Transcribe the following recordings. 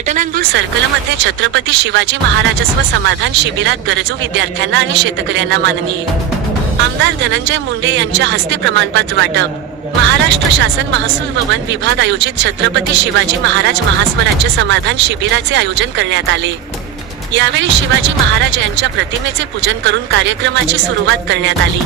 घाटनांदूर सर्कलमध्ये छत्रपती शिवाजी महाराजस्व समाधान शिबिरात गरजू विद्यार्थ्यांना आणि शेतकऱ्यांना माननीय आमदार धनंजय मुंडे यांच्या हस्ते प्रमाणपत्र वाटप. महाराष्ट्र शासन महसूल व वन विभाग आयोजित छत्रपती शिवाजी महाराज महास्वराज्य समाधान शिबिराचे आयोजन करण्यात आले. यावेळी शिवाजी महाराज यांच्या प्रतिमेचे पूजन करून कार्यक्रमाची सुरुवात करण्यात आली.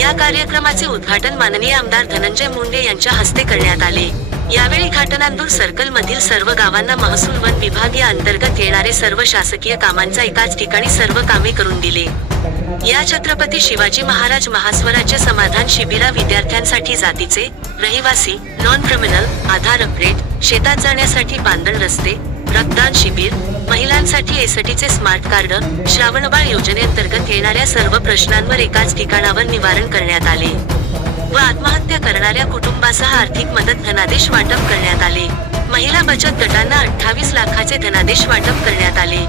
या कार्यक्रमाचे उद्घाटन माननीय आमदार धनंजय मुंडे यांच्या हस्ते करण्यात आले. यावेळी घाटनांदूर सर्कल मधील सर्व गावांना महसूल वन विभाग या अंतर्गत येणारे सर्व शासकीय कामांचा एकाच ठिकाणी सर्व कामे करून दिले. या छत्रपती शिवाजी महाराज महास्वराज्य समाधान शिबिरा विद्यार्थ्यांसाठी जातीचे, रहिवासी, नॉन क्रिमिनल, आधार अपडेट, शेतात जाण्यासाठी बांधण रस्ते, रक्तदान शिबिर, महिलांसाठी एसटीचे स्मार्ट कार्ड, श्रावणबाळ योजनेअंतर्गत येणाऱ्या सर्व प्रश्नांवर एकाच ठिकाणावर निवारण करण्यात आले व आत्महत्या करणाऱ्या कुटुंबासह आर्थिक मदत धनादेश वाटप करण्यात आले. महिला बचत गटांना 28 लाखाचे धनादेश वाटप करण्यात आले.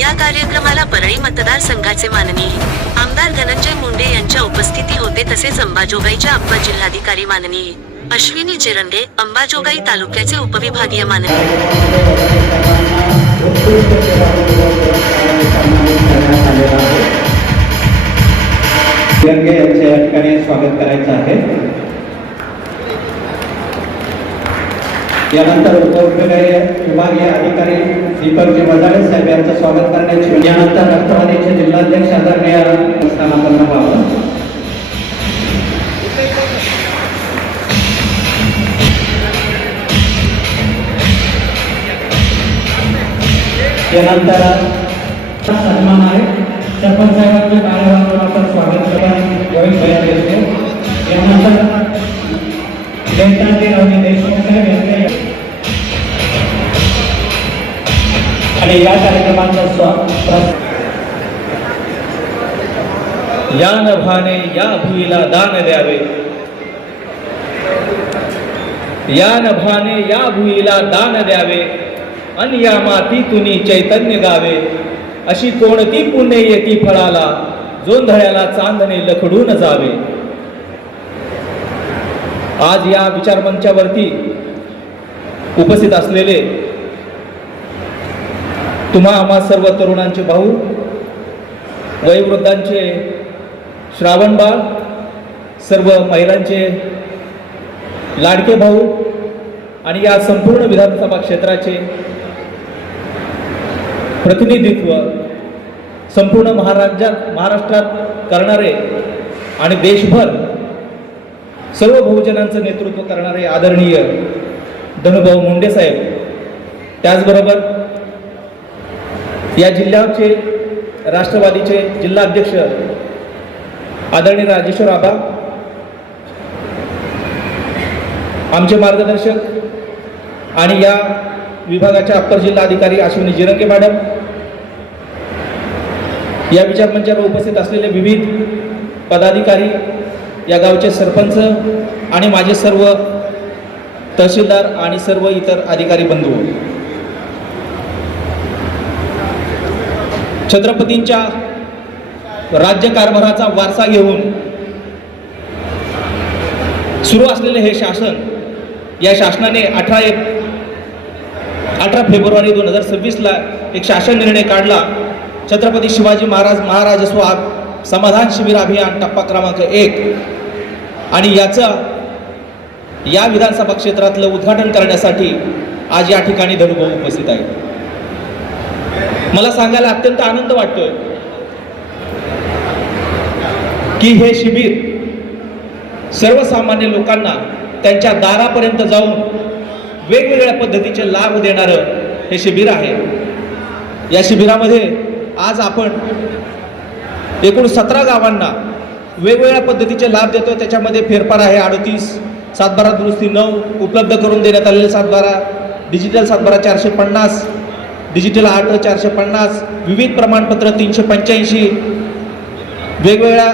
या कार्यक्रमाला परळी मतदारसंघाचे माननीय आमदार धनंजय मुंडे यांच्या उपस्थिती होते. तसेच अंबाजोगाईच्या अप्पर जिल्हाधिकारी माननीय अश्विनी चिरंडे, अंबाजोगाई तालुक्याचे उपविभागीय माननीय यांचे या ठिकाणी स्वागत करायचं आहे. यानंतर विभागीय अधिकारी दीपकजी वजाळे साहेब यांचं स्वागत करण्याची, यानंतर राष्ट्रवादीचे जिल्हाध्यक्ष आदरणीय स्थानापन्न व्हावं. यानंतर सन्मान आहे सरपंच साहेबांचे कार्यक्रमात आपण स्वागत करा. गोविंद भैया देशमुख यानंतर जयंताजी देशमुख साहेब यांचे आणि या कार्यक्रमाचा या नभाने या भुईला दान द्यावे, या नभाने या भुईला दान द्यावे, अन या मातीतून चैतन्य गावे. अशी कोणती पुण्य येती फळाला, जोंधळ्याला चांदणे लखडून जावे. आज या विचारमंचावरती उपस्थित असलेले तुम्हा आम्हा सर्व तरुणांचे भाऊ, वयोवृद्धांचे श्रावणबाळ, सर्व महिलांचे लाडके भाऊ आणि या संपूर्ण विधानसभा क्षेत्राचे प्रतिनिधित्व संपूर्ण महाराष्ट्रात करणारे आणि देशभर सर्व बहुजनांचं नेतृत्व करणारे आदरणीय धनुभाऊ मुंडे साहेब, त्याचबरोबर या जिल्ह्याचे राष्ट्रवादीचे जिल्हाध्यक्ष आदरणीय राजेश्वर आबा, आमचे मार्गदर्शक आणि या विभागाच्या अप्पर जिल्हाधिकारी अश्विनी जिरंगे मॅडम, या विचारमंचावर उपस्थित असलेले विविध पदाधिकारी, या गावचे सरपंच आणि माझे सर्व तहसीलदार आणि सर्व इतर अधिकारी बंधू. छत्रपतींच्या राज्यकारभाराचा वारसा घेऊन सुरू असलेले हे शासन, या शासनाने 18 फेब्रुवारी 2026ला एक शासन निर्णय काढला. छत्रपती शिवाजी महाराजस्व समाधान शिबिर अभियान टप्पा क्रमांक 1 आणि याचा या विधानसभा क्षेत्रातलं उद्घाटन करण्यासाठी आज या ठिकाणी धनुभाऊ उपस्थित आहे. मला सांगायला अत्यंत आनंद वाटतोय की हे शिबिर सर्वसामान्य लोकांना त्यांच्या दारापर्यंत जाऊन वेगवेगळ्या पद्धतीचे लाभ देणारं हे शिबिर आहे. या शिबिरामध्ये आज आपण एकूण 17 गावांना वेगवेगळ्या पद्धतीचे लाभ देतोय. त्याच्यामध्ये फेरफार आहे 38, सातबारा दुरुस्ती 9, उपलब्ध करून देण्यात आलेले सातबारा, डिजिटल सातबारा 450, डिजिटल 8 450, विविध प्रमाणपत्र 385, वेगवेगळ्या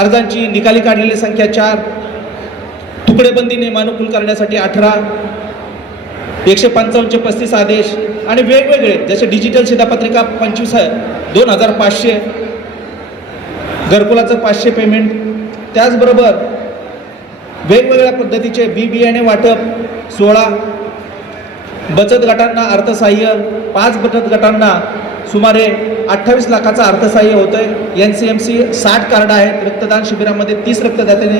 अर्जांची निकाली काढलेली संख्या 4, तुकडेबंदी नियमानुकूल करण्यासाठी 18, 155 चे 35 आदेश आणि वेगवेगळे जसे डिजिटल शिधापत्रिका 25 2500, घरकुलाचं 500 पेमेंट, त्याचबरोबर वेगवेगळ्या पद्धतीचे बी बियाणे वाटप 16, बचत गटांना अर्थसहाय्य, 5 बचत गटांना सुमारे 28 लाखाचं अर्थसहाय्य होतं आहे. NCMC 60 कार्ड आहेत. रक्तदान शिबिरामध्ये 30 रक्तदात्याने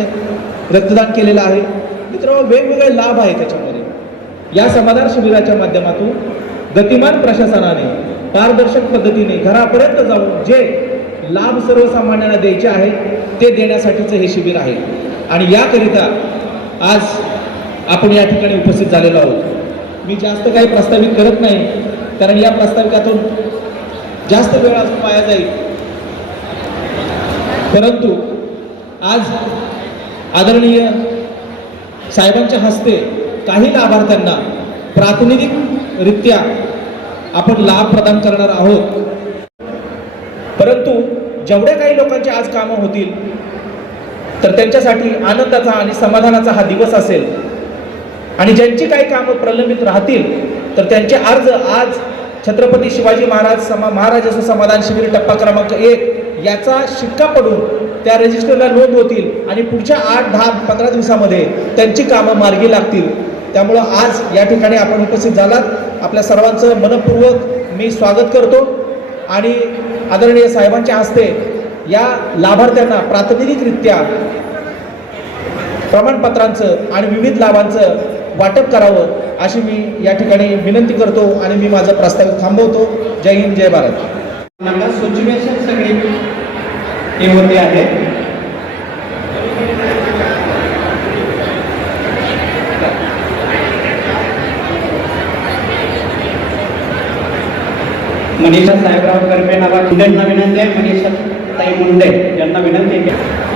रक्तदान केलेलं आहे. मित्रांनो, वेगवेगळे लाभ आहेत त्याच्यामध्ये. या समाधान शिबिराच्या माध्यमातून गतिमान प्रशासनाने पारदर्शक पद्धतीने घरापर्यंत जाऊन जे लाभ सर्वसामान्यांना द्यायचे आहेत ते देण्यासाठीचं हे शिबिर आहे. आणि याकरिता आज आपण या ठिकाणी उपस्थित झालेलो आहोत. मी जास्त काही प्रस्तावित करत नाही, कारण या प्रस्ताविकातून जास्त वेळ अजून वाया जाईल. परंतु आज आदरणीय साहेबांच्या हस्ते काही लाभार्थ्यांना प्रातिनिधिकरित्या आपण लाभ प्रदान करणार आहोत. परंतु जेवढ्या काही लोकांची आज कामं होतील तर त्यांच्यासाठी आनंदाचा आणि समाधानाचा हा दिवस असेल. आणि ज्यांची काही कामं प्रलंबित राहतील तर त्यांचे अर्ज आज छत्रपती शिवाजी महाराजस्व समाधान शिबिर टप्पा क्रमांक 1 याचा शिक्का पडून त्या रजिस्टरला नोंद होतील आणि पुढच्या 8, 10, 15 दिवसामध्ये त्यांची कामं मार्गी लागतील. त्यामुळं आज या ठिकाणी आपण उपस्थित झालात, आपल्या सर्वांचं मनपूर्वक मी स्वागत करतो. आणि आदरणीय साहेबांच्या हस्ते या लाभार्थ्यांना प्रातिनिधिकरित्या प्रमाणपत्रांचं आणि विविध लाभांचं वाटप करावं अशी मी या ठिकाणी विनंती करतो आणि मी माझा प्रस्ताव थांबवतो. जय हिंद, जय भारत. सिच्युएशन सगळी हे होते आहे. मनीषा साहेबराव करपे नावांना विनंती आहे. मनीषा ताई मुंडे यांना विनंती आहे.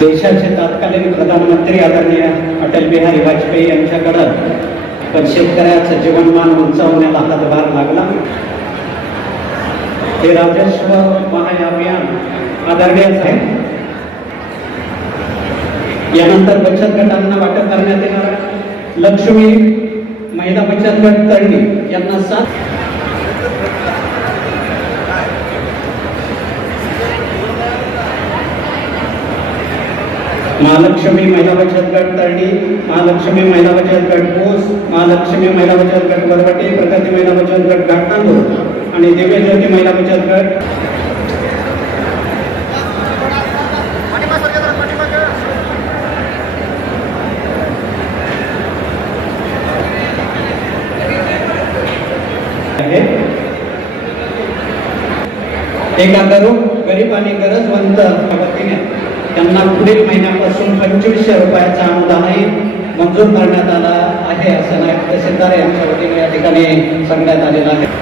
देशाचे तत्कालीन प्रधानमंत्री आदरणीय अटल बिहारी वाजपेयी यांच्याकडं पण शेतकऱ्याचं जीवनमान उंचावण्याला हातभार लागला. हे राजस्व महाअभियान आदरणीय साहेब. यानंतर बचत गटांना वाटप करण्यात येणार लक्ष्मी महिला बचत गट तळणी यांना 7 महालक्ष्मी महिला बचत गट तळणी, महालक्ष्मी महिला बचत गट पोस, महालक्ष्मी महिला बचत गट वरवटे, प्रगती महिला बचत गट घाटनांदूर आणि दिव्य ज्योती महिला बचत गट एका गरीब आणि गरजवंत वतीने त्यांना पुढील महिन्यापासून 2500 रुपयाचा अनुदानही मंजूर करण्यात आला आहे असं नायब तहसीलदार यांच्या वतीने या ठिकाणी सांगण्यात आलेलं आहे.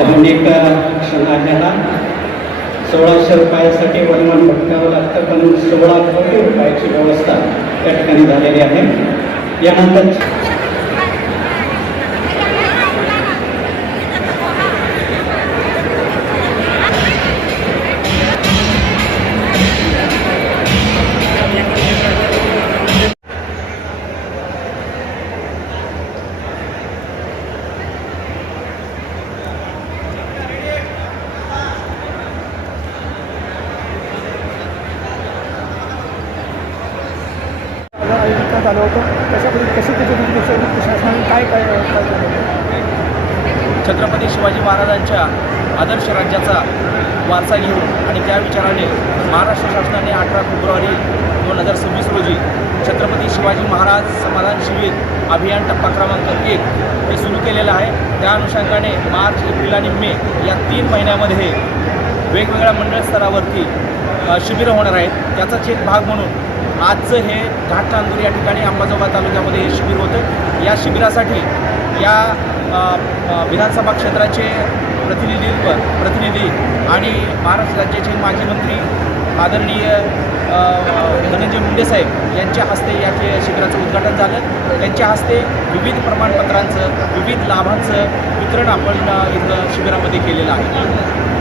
भावनिक क्षण आहे हा. 1600 रुपयासाठी वनवन भटकावं लागतं, पण 16 कोटी रुपयाची व्यवस्था त्या ठिकाणी झालेली आहे. यानंतर झालं होतं कशी शासनाने काय छत्रपती शिवाजी महाराजांच्या आदर्श राज्याचा वारसा घेऊन आणि त्या विचाराने महाराष्ट्र शासनाने 18 फेब्रुवारी 2026 रोजी छत्रपती शिवाजी महाराज समाधान शिबिर अभियान टप्पा क्रमांक 1 हे सुरू केलेलं आहे. त्या अनुषंगाने मार्च, एप्रिल आणि मे या 3 महिन्यामध्ये वेगवेगळ्या मंडळ स्तरावरती शिबिरं होणार आहेत. त्याचाच एक भाग म्हणून आजचं हे घाटनांदूर या ठिकाणी अंबाजोगाई तालुक्यामध्ये हे शिबिर होतं. या शिबिरासाठी या विधानसभा क्षेत्राचे प्रतिनिधी आणि महाराष्ट्र राज्याचे माजी मंत्री आदरणीय धनंजय मुंडे साहेब यांच्या हस्ते या शिबिराचं उद्घाटन झालं. त्यांच्या हस्ते विविध प्रमाणपत्रांचं विविध लाभांचं वितरण आपण इथं शिबिरामध्ये केलेलं आहे.